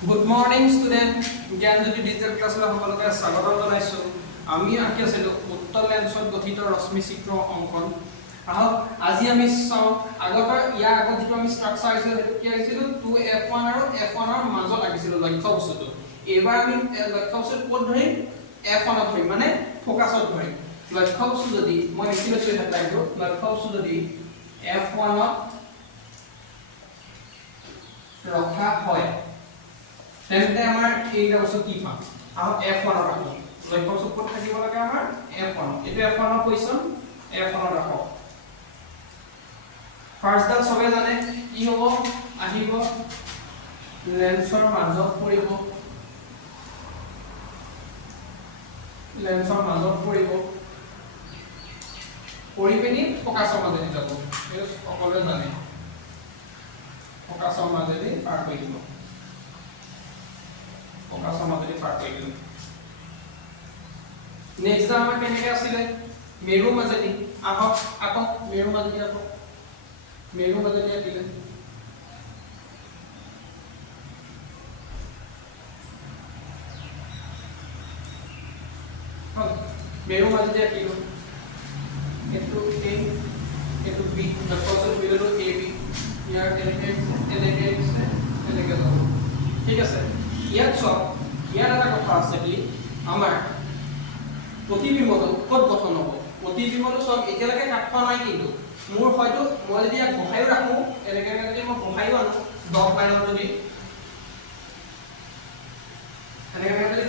Good morning, student. জ্ঞানজ্যোতি digital ক্লাছলৈ সকলোকে স্বাগতম জনাইছোঁ। আমি আঁকি আছিলোঁ উত্তল লেন্সত গঠিত ৰশ্মি চিত্ৰ অংকন। আহক আজি আমি চাওঁ ইয়াৰ আগত যিটো আমি ষ্ট্ৰাকচাৰ আছিলোঁ সেইটো কি আঁকিছিলোঁ 2f1 আৰু f1 ৰ মাজত আঁকিছিলোঁ লক্ষ্য বস্তুটো। এইবাৰ আমি লক্ষ্য বস্তুটো ক'ত ধৰিম f1 ত ধৰিম মানে ফোকাছত ধৰিম। লক্ষ্য বস্তু যদি মই লিখি লৈছোঁ হেডলাইনটো লক্ষ্য বস্তু যদি f1 ত ৰখা হয় তেন্তে আমাৰ এইটা বস্তু কি পাম আহক f1 ৰ পাম লক্ষ্য বস্তু ক'ত থাকিব লাগে আমাৰ f1 এইটো f1 ৰ পজিশন f1 ত ৰাখক ফাৰ্স্ট ডাল সবে জানে কি হ'ব আহিব লেন্সৰ মাজত পৰিব পৰিপেনি ফোকাছৰ মাজেদি যাব এই সকলোৱে জানে ফোকাছৰ মাজেদি পাৰ কৰি দিব ফোকাছৰ মাজেদি পাৰ কৰি দিব নেক্সট আমাৰ কেনেকৈ আছিলে মেৰু মাজেদি আহক আকৌ মেৰু মাজেদি আঁকিলে মেৰু মাজেদি আঁকিলো এইটো a এইটো b লক্ষ্যবস্তু বিন্দুটো a b ইয়াৰ এনেকে যাব ঠিক আছে ইয়াত সব ইয়াৰ এটা কথা আছে কি আমাৰ প্ৰতিবিম্বটো ক'ত গঠন হ'ব প্ৰতিবিম্বটো সব একেলগে কাটপা নাই কিন্তু মোৰ হয়তো মই যদি ইয়াক বহাইও ৰাখো এনেকে যদি মই বহাইও আনো ডট লাইনত যদি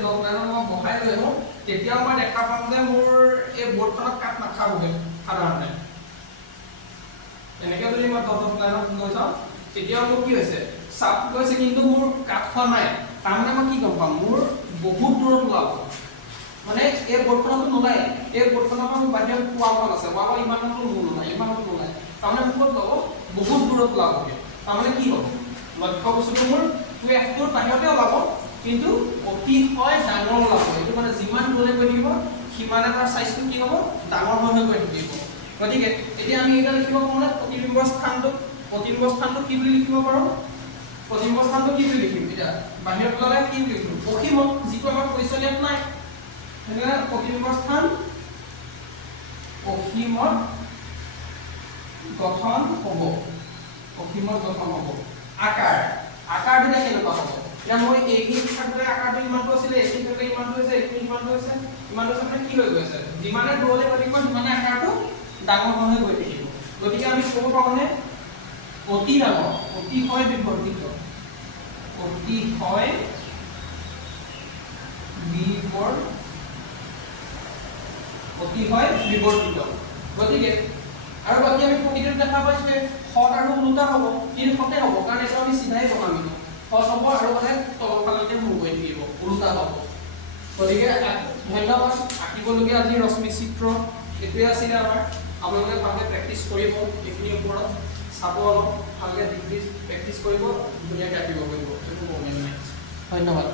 ডট লাইনত মই বহাই লৈ আহো তেতিয়া মই দেখা পাম যে মোৰ এই বৰ্ডখনত কাট নাখাবগে সাধাৰণতে এনেকে যদি মই ডট লাইনত লৈ যাওঁ তেতিয়া মোৰ কি হৈছে চাপ গৈছে কিন্তু মোৰ কাট খোৱা নাই তাৰমানে মই কি গম পাম মোৰ বহুত দূৰত ওলাব মানে এই বৰ্ডখনটো নোলাই এই বৰ্ডখনৰ পৰা বাহিৰত ওৱালখন আছে ওৱালৰ ইমানটো নোলাই তাৰমানে মোক ক'ত ল'ব বহুত দূৰত ওলাবগে তাৰমানে কি হ'ব লক্ষ্য বস্তুটো মোৰ 2f টোৰ বাহিৰতে ওলাব কিন্তু অতিশয় ডাঙৰ ওলাব এইটো মানে যিমান দূৰে গৈ থাকিব সিমানে তাৰ সাইজটো কি হ'ব ডাঙৰ হৈ গৈ থাকিব গতিকে এতিয়া আমি এটা লিখিব পাৰোঁ না প্ৰতিবিম্ব স্থানটো কি বুলি লিখিব পাৰোঁ প্ৰতিবিম্ব স্থানটো কি বুলি লিখিম এটা বাহিৰত ওলালে কি বুলি লিখিম অসীমত যিটো আমাৰ কুৱেশ্যন ইয়াত নাই হেনে প্ৰতিবিম্ব স্থান অসীমত গঠন হ'ব আকাৰটো কেনেকুৱা হ'ব এতিয়া মই এইখিনি থাকলে আকাৰটো ইমানটো আছিলে এইখিনি থাকলে ইমানটো হৈছে এইখিনি ইমানটো হৈছে মানে কি হৈ গৈছে যিমানে দূৰলৈ গৈ থাকিব সিমানে আকাৰটো ডাঙৰ হৈ গৈ থাকিব গতিকে আমি ক'ব পাৰোঁনে অতি ডাঙৰ অতিশয় বিবৰ্তিত গতিকে আৰু বাকি আমি প্ৰকৃতিত দেখা পাইছে হট আৰু উল্টা হ'ব কিন্তু হতে হ'ব কাৰণ এটা আমি সিধাই বনাম হট হ'ব আৰু মানে তলফালকে মুভ হৈ থাকিব উল্টা হ'ব গতিকে ধন্যবাদ আঁকিবলগীয়া আজি ৰশ্মি চিত্ৰ এইটোৱে আছিলে আমাৰ আপোনালোকে ভালকৈ প্ৰেক্টিছ কৰিব এইখিনিৰ ওপৰত চাব অলপ ভালকৈ প্ৰেক্টিছ কৰিব ধুনীয়াকৈ আঁকিব পাৰিব একো প্ৰব্লেম নাই ধন্যবাদ